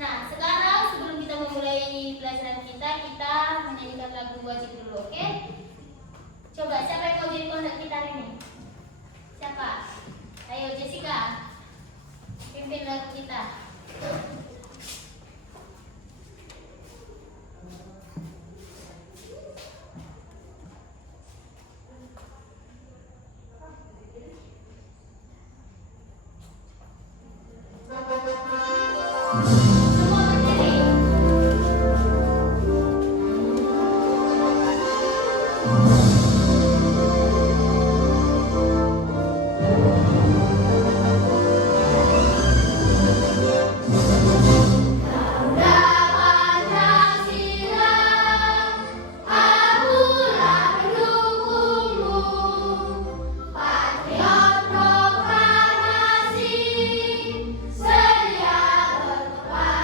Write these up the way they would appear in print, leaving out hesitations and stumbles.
Nah, sekarang sebelum kita memulai pelajaran kita menyanyikan lagu wajib dulu, oke? Coba siapa yang mau jadi konduk kita hari ini? Siapa? Ayo Jessica, pimpin lagu kita. Patriot proklamasi, sedia berkorban.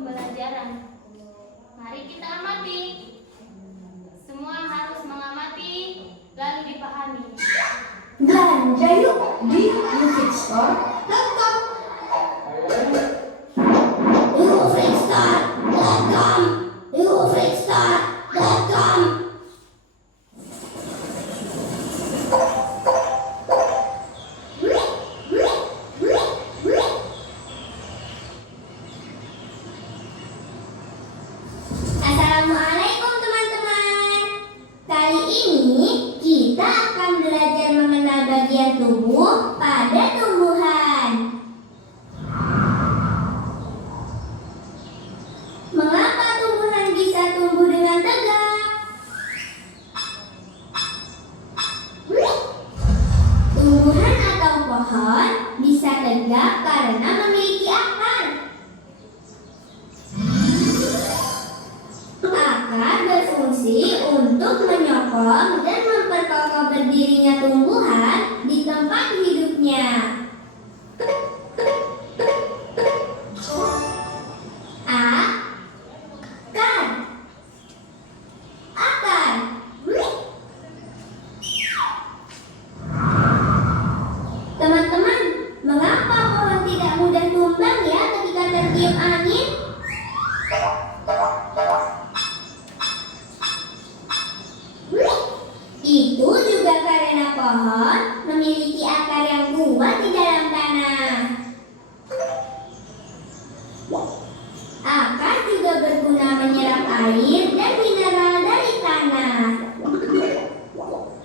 pembelajaran. Mari kita amati. Semua harus mengamati lalu dipahami. Belanja yuk di YouFitStore.com. YouFitStore.com. YouFitStore.com. Assalamualaikum teman-teman. Kali ini kita akan belajar mengenal bagian tubuh pada tumbuhan. Mengapa tumbuhan bisa tumbuh dengan tegak? Tumbuhan atau pohon bisa tegak karena memiliki akar. Akar berfungsi untuk menyokong dan memperkokoh berdirinya tumbuhan di tempat hidupnya. Akar. Teman-teman, mengapa pohon tidak mudah tumbang ya ketika tertiup angin? Itu juga karena pohon memiliki akar yang kuat di dalam tanah. Akar juga berguna menyerap air dan mineral dari tanah.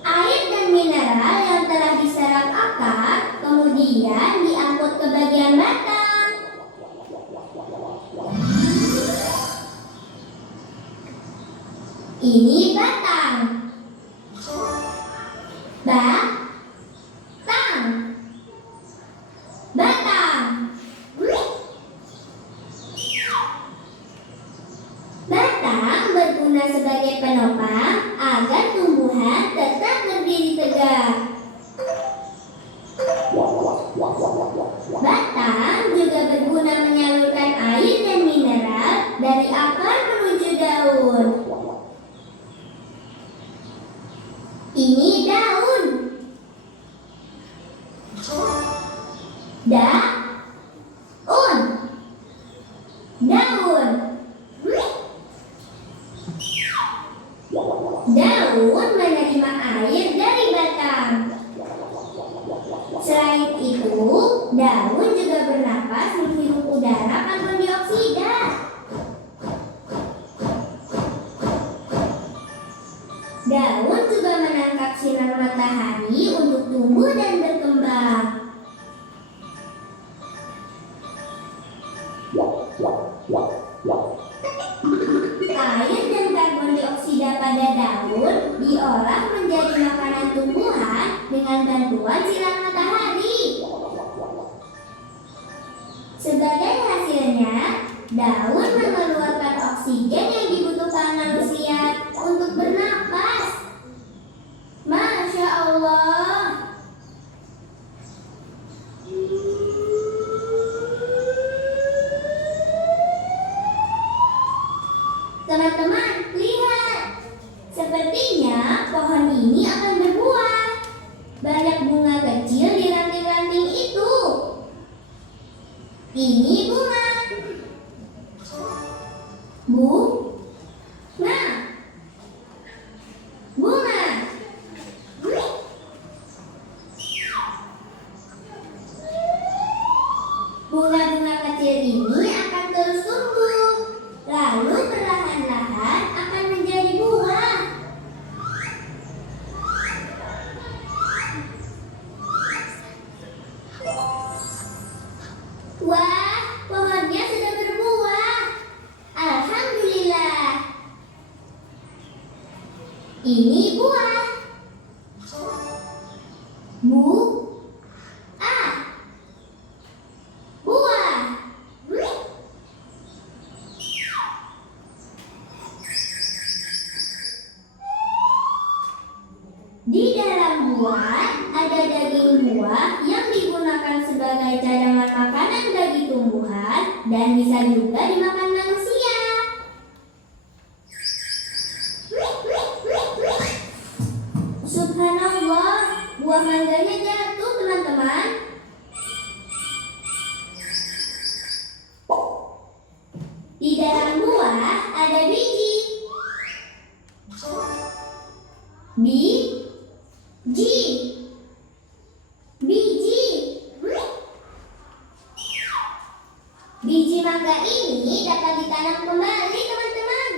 Air dan mineral yang telah diserap akar kemudian diangkut ke bagian batang. Ini batang. Batang berguna sebagai penopang agar tumbuhan tetap berdiri tegak. Batang juga berguna menyalurkan air dan mineral dari akar menuju daun. Ini daun. Daun menerima air dari batang. Selain itu, daun juga bernapas menghirup udara karbon dioksida. Daun juga menangkap sinar matahari untuk tumbuh dan berkembang. Air dan karbon dioksida pada daun diolah menjadi makanan tumbuhan dengan bantuan sinar matahari. Sebagai hasilnya, daun mengeluarkan oksigen yang dibutuhkan manusia untuk bernapas. Masya Allah. Teman-teman, lihat. Sepertinya pohon ini akan berbuah. Banyak bunga kecil di ranting-ranting itu. Ini bunga. Bunga. Bunga-bunga kecil ini akan terus tumbuh. Lalu perlahan-lahan akan menjadi buah. Wah, pohonnya sudah berbuah. Alhamdulillah. Ini buah. Buah. Di dalam buah ada daging buah yang digunakan sebagai cadangan makanan bagi tumbuhan dan dan bisa juga dimakan manusia. Subhanallah, buah mangganya jatuh teman-teman. Di dalam buah ada biji. Biji. Biji mangga ini dapat ditanam kembali, teman-teman.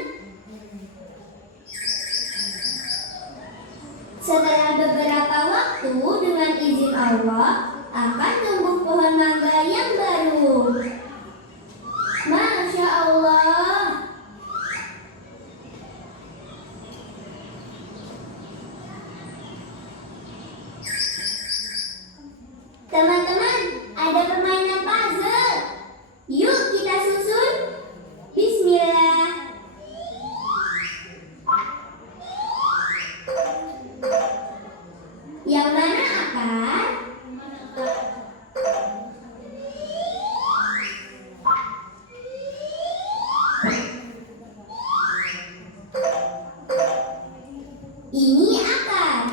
Setelah beberapa waktu, dengan izin Allah, akan tumbuh pohon mangga yang baru. Masya Allah. Teman-teman, ada permainan puzzle. Yuk kita susun. Bismillah. Yang mana akar? Ini akar.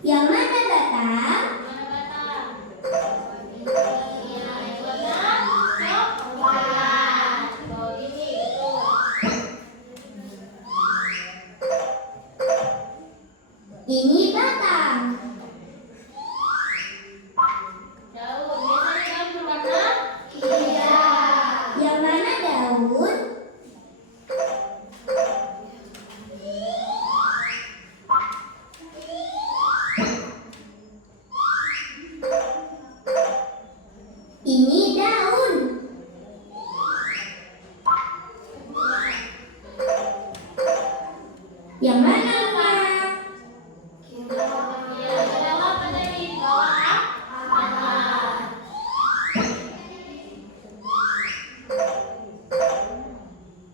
Yang mana batang? Ini batang. Yang mana daun? Ini daun. Yang mana Pak?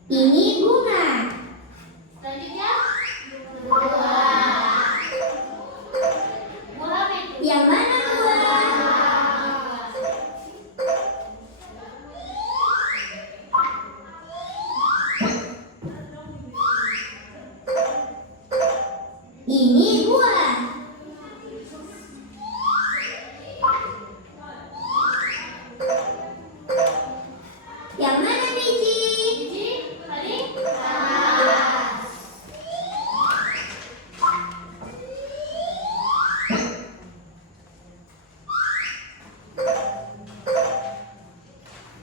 Ini bunga. Selanjutnya Yang mana buah? Ini buah. Yang mana biji?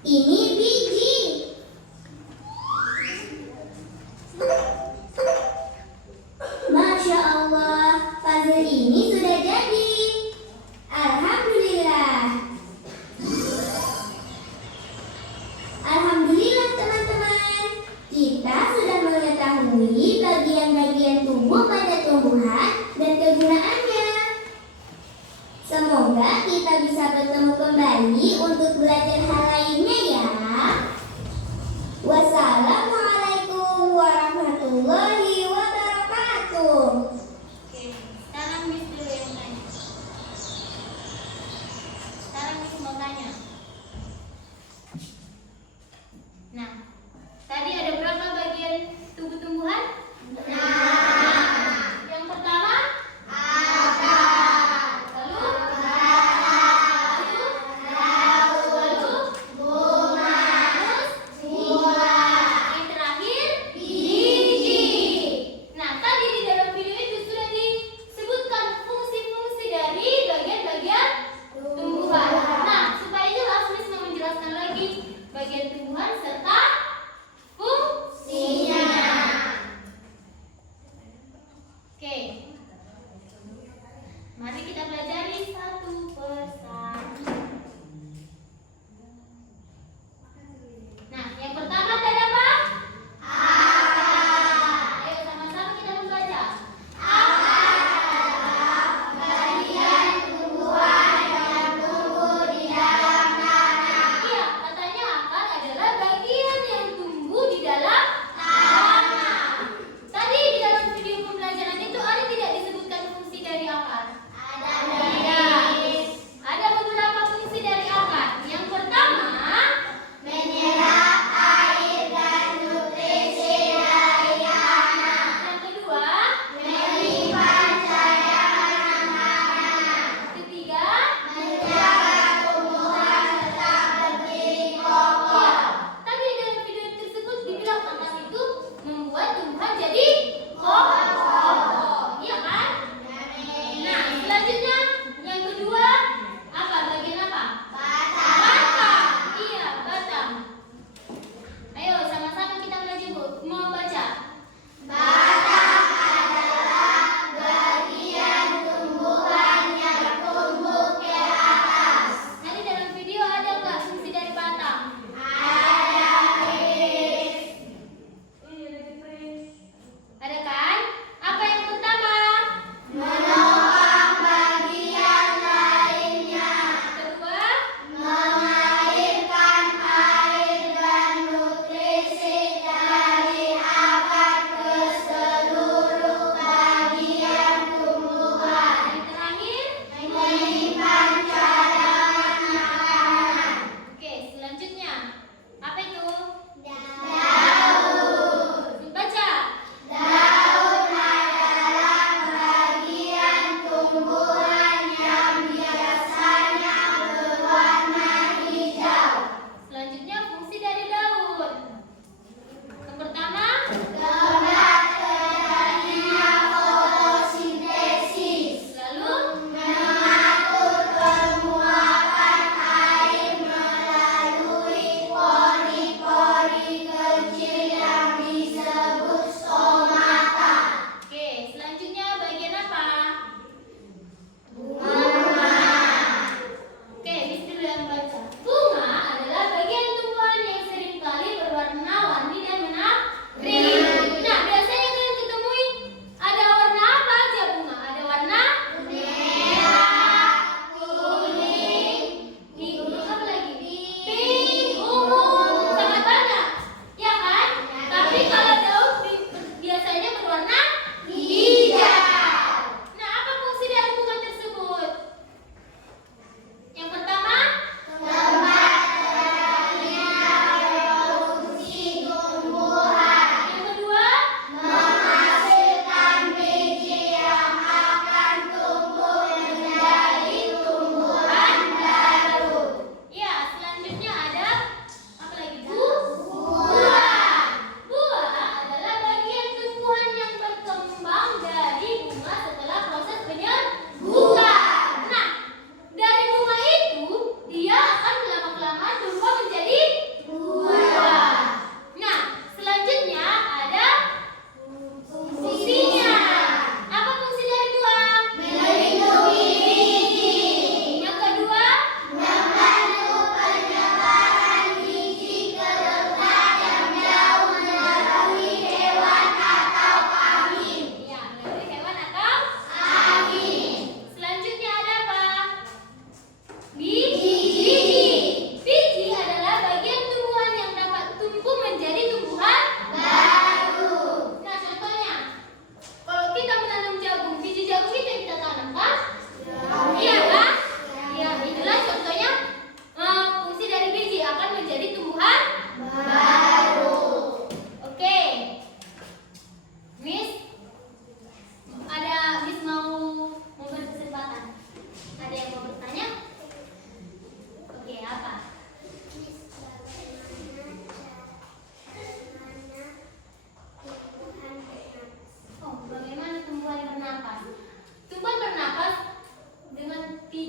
Ini biji. Masya Allah, puzzle ini sudah jadi. Alhamdulillah. Alhamdulillah teman-teman, kita sudah mengetahui bagian-bagian tubuh pada tumbuhan dan kegunaannya. Semoga kita bisa bertemu kembali untuk belajar hal lainnya ya. Wassalamualaikum warahmatullahi wabarakatuh. Oke, sekarang Miss dulu yang tanya. Sekarang Miss mau tanya. Nah, tadi ada berapa bagian tubuh tumbuhan? Yang pertama, lalu,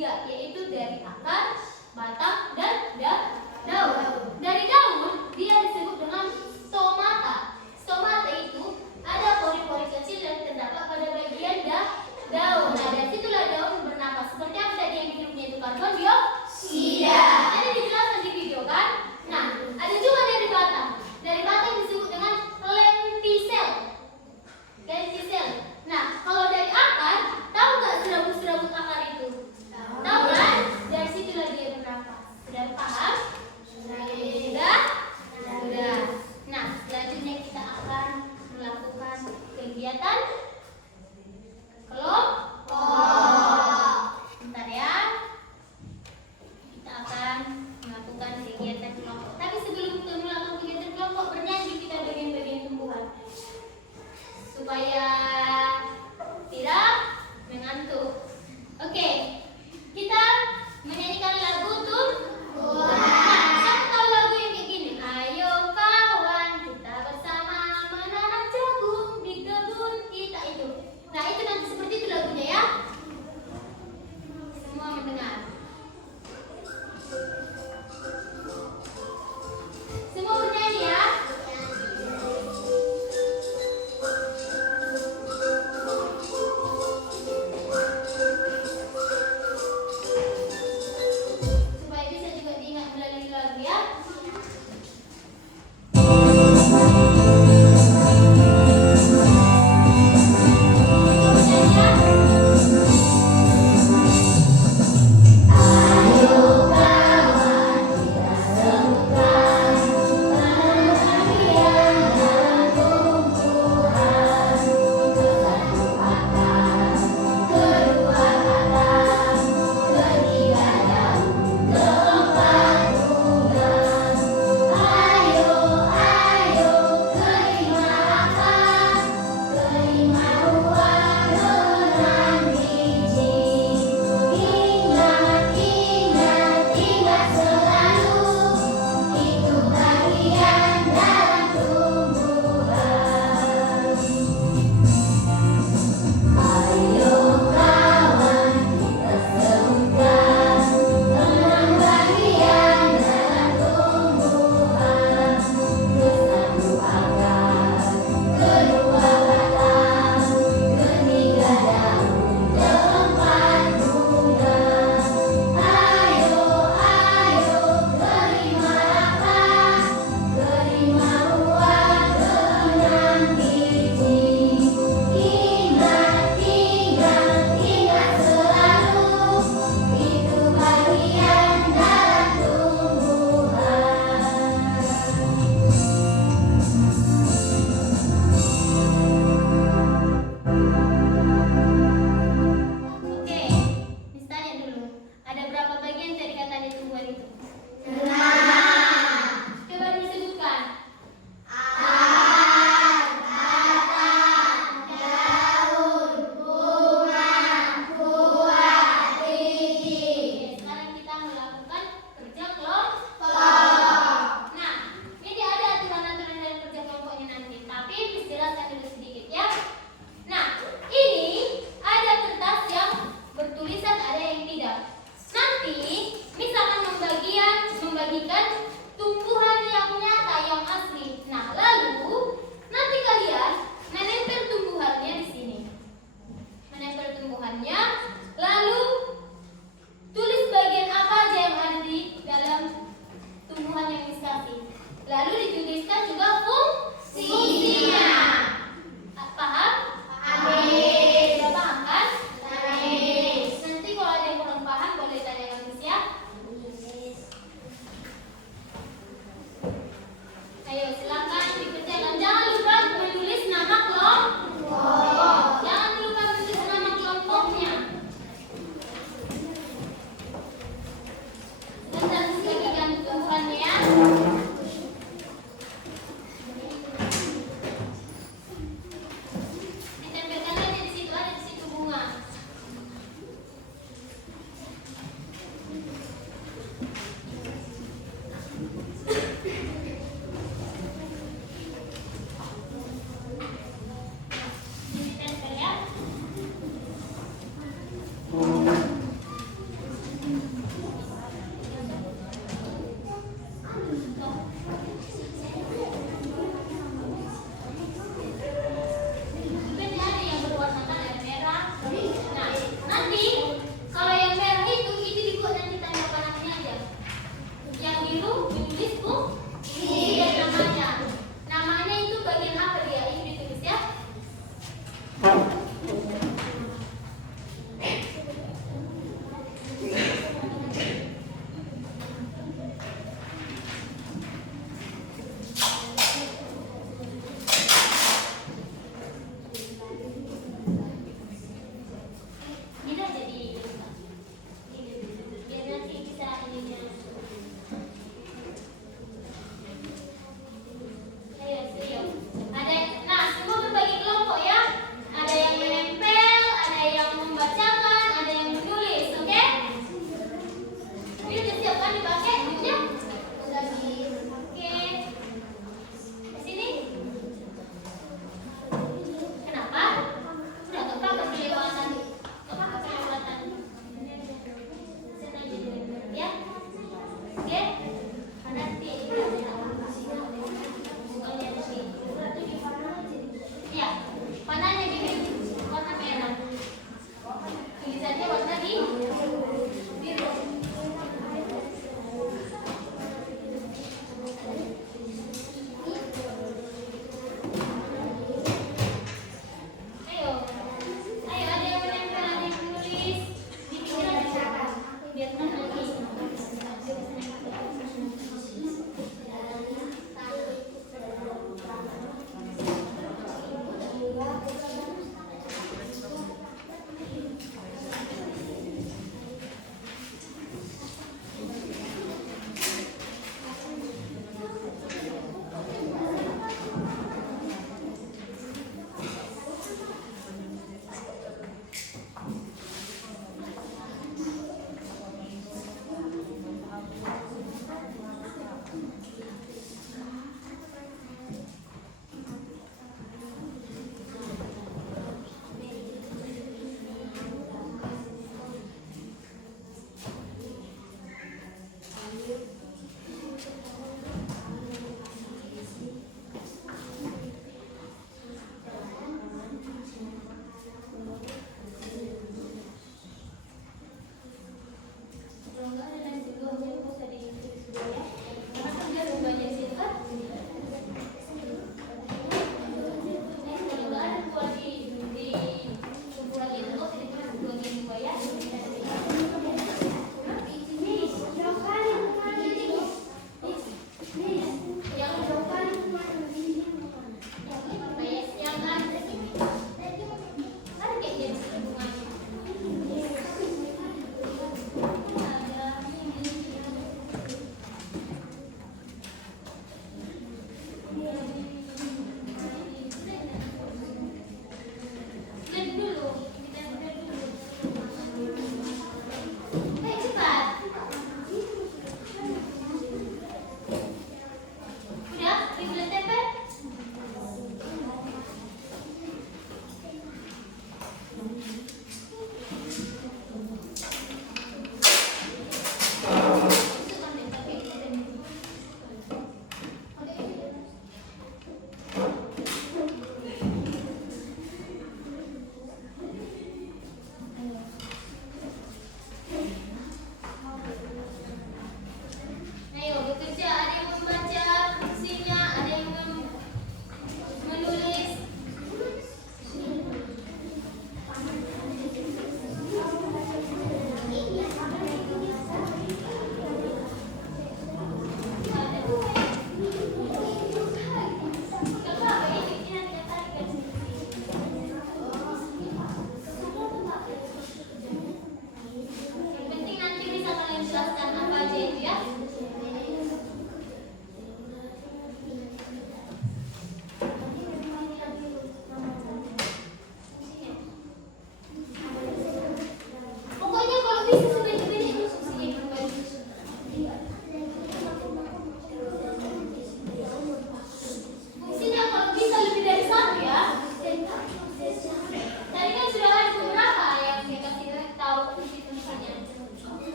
3, yaitu dari akar, batang, dan daun. Dari daun dia disebut dengan stomata. Stomata itu ada pori-pori kecil yang terdapat pada bagian daun. Nah, dari situlah daun bernapas. Seperti apa tadi yang dihirupnya itu karbon dioksida. Tadi dijelaskan di video kan? Nah, ada juga dari batang. Dari batang disebut dengan lentisel. Lentisel. Nah, kalau dari akar, tahu nggak serabut-serabut akar itu? Tahu kan? Dari situlah dia bernapas. Sudah paham? Sudah? Sudah. Nah, selanjutnya kita akan melakukan kegiatan kelompok. Bentar ya. Kita akan melakukan kegiatan kelompok. Tapi sebelum kita melakukan kegiatan kelompok, bernyanyi kita bagian-bagian tumbuhan supaya tidak mengantuk. Oke, kita menyanyikan lagu tumbuhan. Nah, siapa tahu lagu yang kayak gini? Ayo kawan, kita bersama menanam jagung di kebun kita itu. Nah, itu nanti seperti itu lagunya ya. Semua mendengar. Semua bernyanyi ya. Supaya bisa juga diingat melalui lagu ya. Oke, Miss tanya dulu. Ada berapa bagian dari kata di tumbuhan itu? 6. Coba disebutkan. Akar, batang, daun, bunga, buah, biji. Sekarang kita melakukan kerja kelompok. Nah, ini ada aturan-aturan dalam kerja kelompoknya nanti. Tapi Miss jelaskan dulu sedikit ya. Nah, ini ada kertas yang bertulisan, ada yang tidak. Nanti Miss akan membagi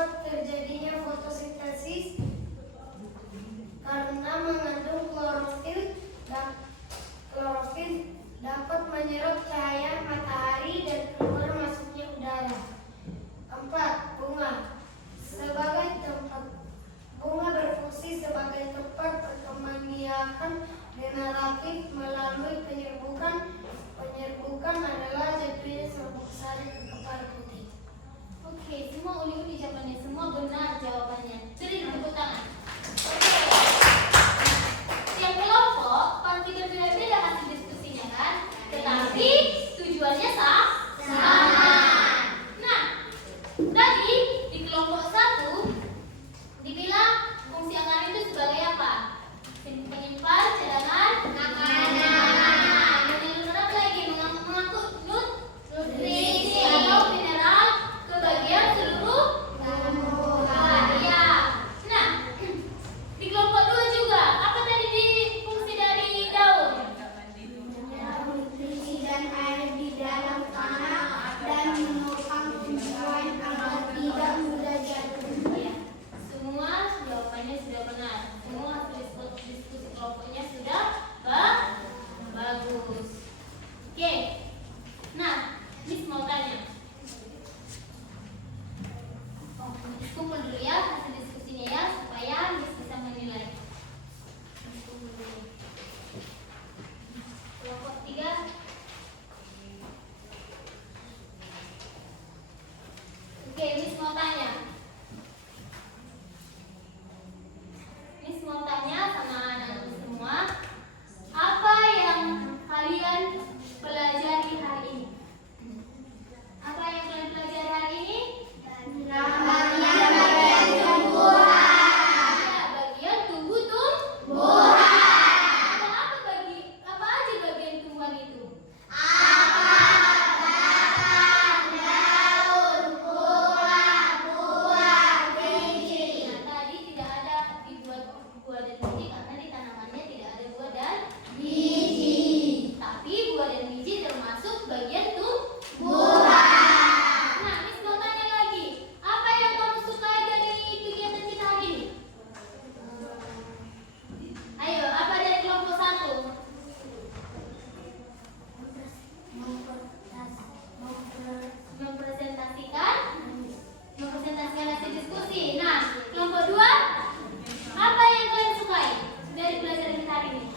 Sebab terjadinya fotosintesis karena mengandung klorofil dapat menyerap cahaya matahari dan keluar masuknya udara. 4. Bunga berfungsi sebagai tempat perkembangbiakan generatif melalui penyerbukan adalah jatuhnya serbuk sari ke kepala putih. Oke, semua uli-uli jawabannya, semua benar jawabannya. Beri tepuk tangan. Yang kelompok pasti berbeda-beda hasil diskusinya kan? Tetapi tujuannya sama. Nah, tadi di kelompok 1 dibilang fungsi akaran itu sebagai apa? Penyimpan cadangan makanan. Menurut apa lagi? Mengangkut nutrisi atau mineral ke bagian seluruh tumbuhan. Ya. Nah, di kelompok 2 juga apa tadi di fungsi dari daun? Nutrisi dan air di dalam tanah dan menopang tumbuhan agar tidak mudah jatuh. Ya. Semua jawabannya sudah benar. Semua hasil diskusi kelompoknya sudah bagus. Oke. Nah, Miss mau tanya. Miss kumpul dulu ya hasil diskusinya ya supaya Miss bisa menilai. Miss kumpul dulu. Kelompok 3. Oke, Miss mau tanya. Miss mau tanya sama anak semua, apa yang kalian pelajari hari ini? Apa yang kalian pelajari hari ini? Bagian tumbuhan. Ya, bagian tumbuhan. Apa aja bagian tumbuhan itu? Nah, tadi tidak ada dibuat buah dan biji karena di tanamannya tidak ada buah dan biji. Tapi buah dan biji termasuk bagian tumbuhan. Nah, Miss mau tanya lagi, apa yang kamu suka dari kegiatan kita hari ini? Ayo, apa dari kelompok 1? Mempresentasikan hasil diskusi. Nah, kelompok 2, apa yang kalian sukai dari pelajaran kita hari ini?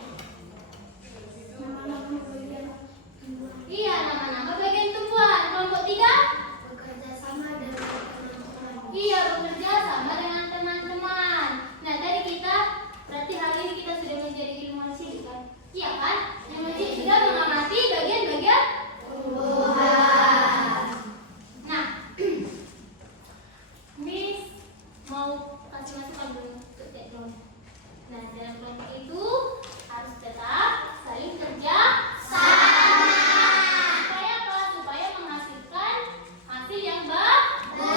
Iya, nama-nama bagian tumbuhan. Kelompok 3? Bekerja sama dengan teman-teman. Iya, bekerja sama dengan teman-teman. Nah, tadi kita berarti hari ini kita sudah menjadi ilmuwan cilik kan? Iya kan? Ilmuwan cilik sudah mengamati bagian-bagian tumbuhan. Nah, Miss mau kasih masukan dulu untuk teknologi. Nah, dalam kelompok itu harus tetap saling kerja sama. Supaya apa? Supaya menghasilkan hasil yang bagus,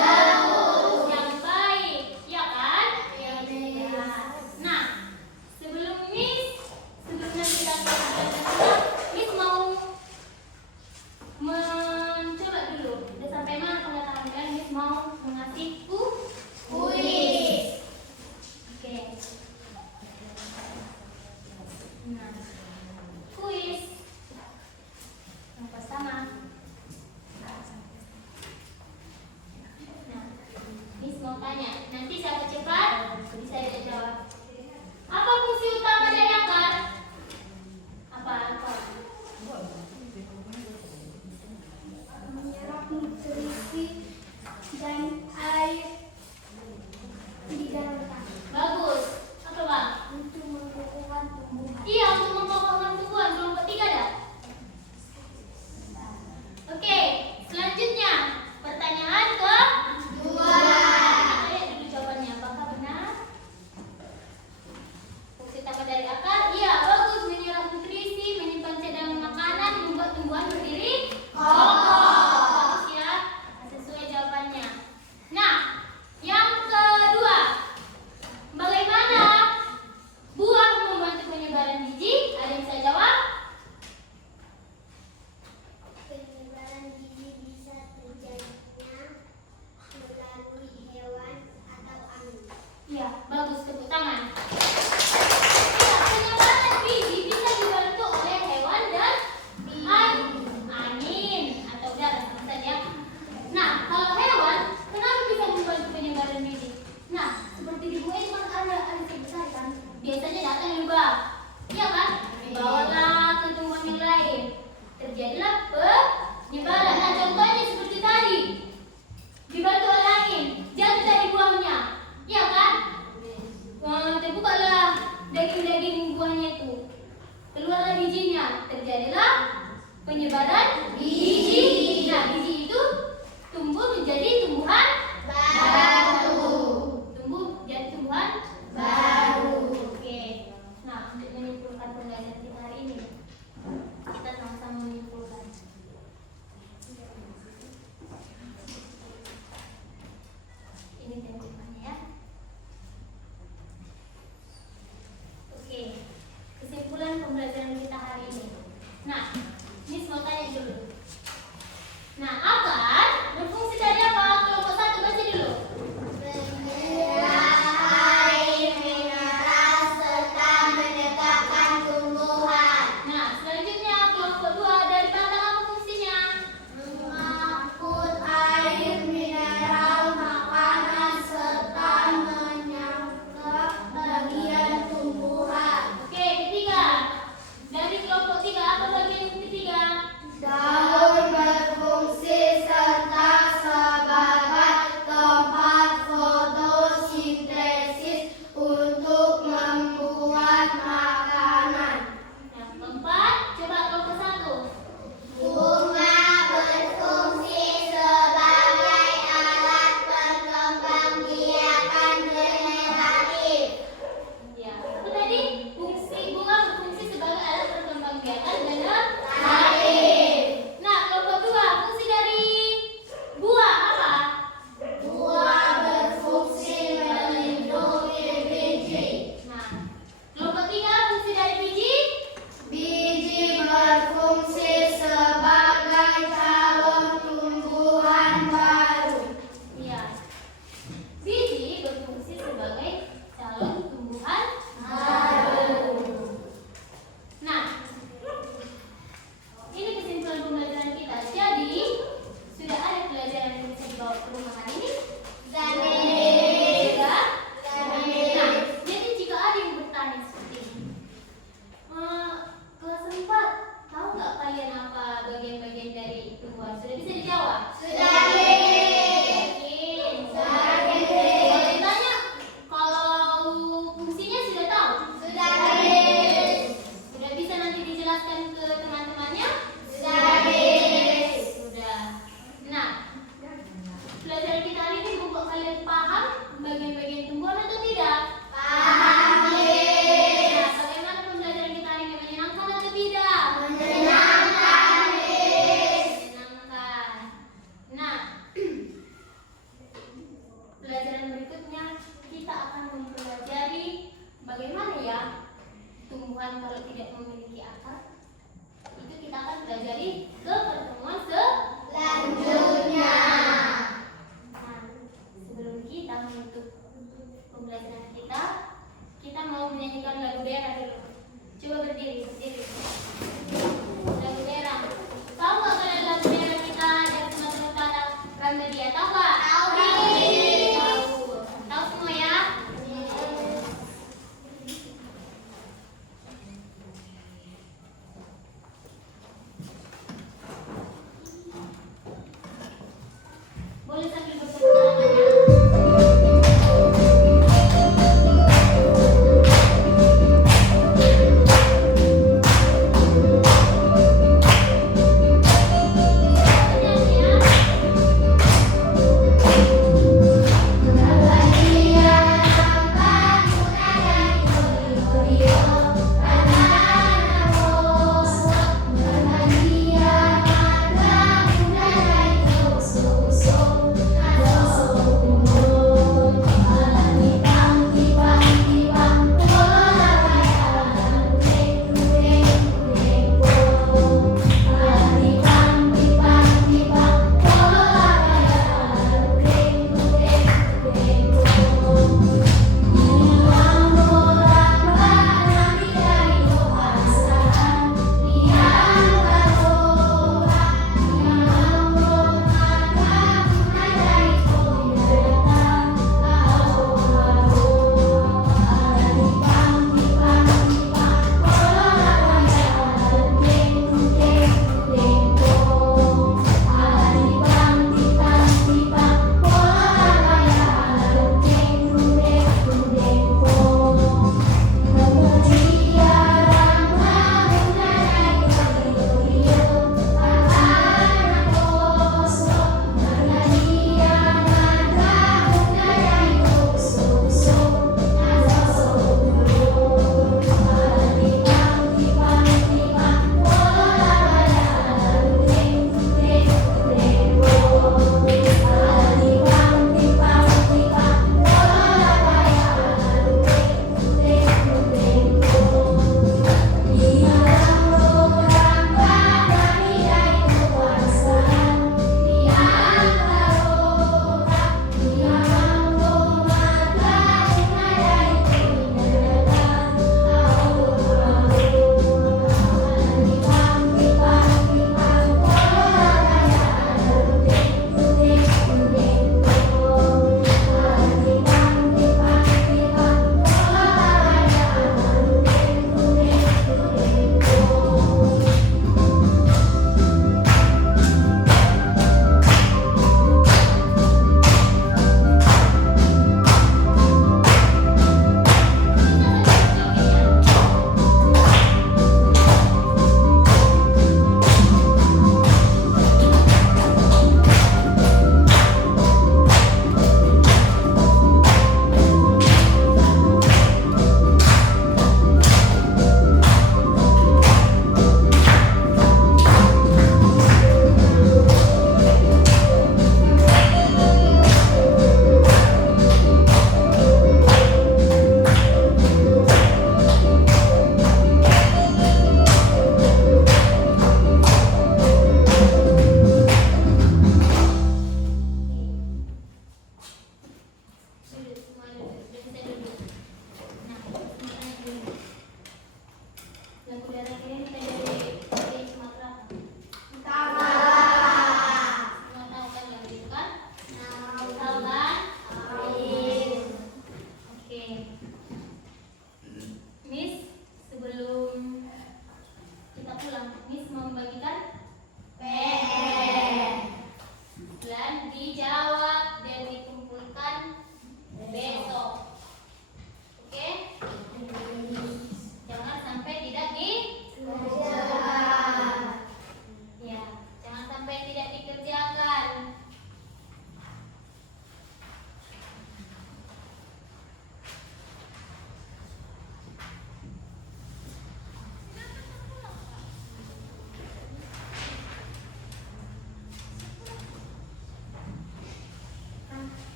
yang baik, ya kan? Ya. Nah, sebelum nanti kita belajar, Miss mau mencoba dulu. Udah sampai mana pengetahuan kalian? Miss mau mengasih kuis. Oke. Nah, kuis yang pertama. Nah, Miss mau tanya. Nanti siapa cepat bisa dijawab. Apa fungsi utama dari akar? Apa? Menyerap nutrisi dan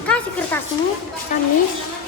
Kasih kertasmu, Kamis.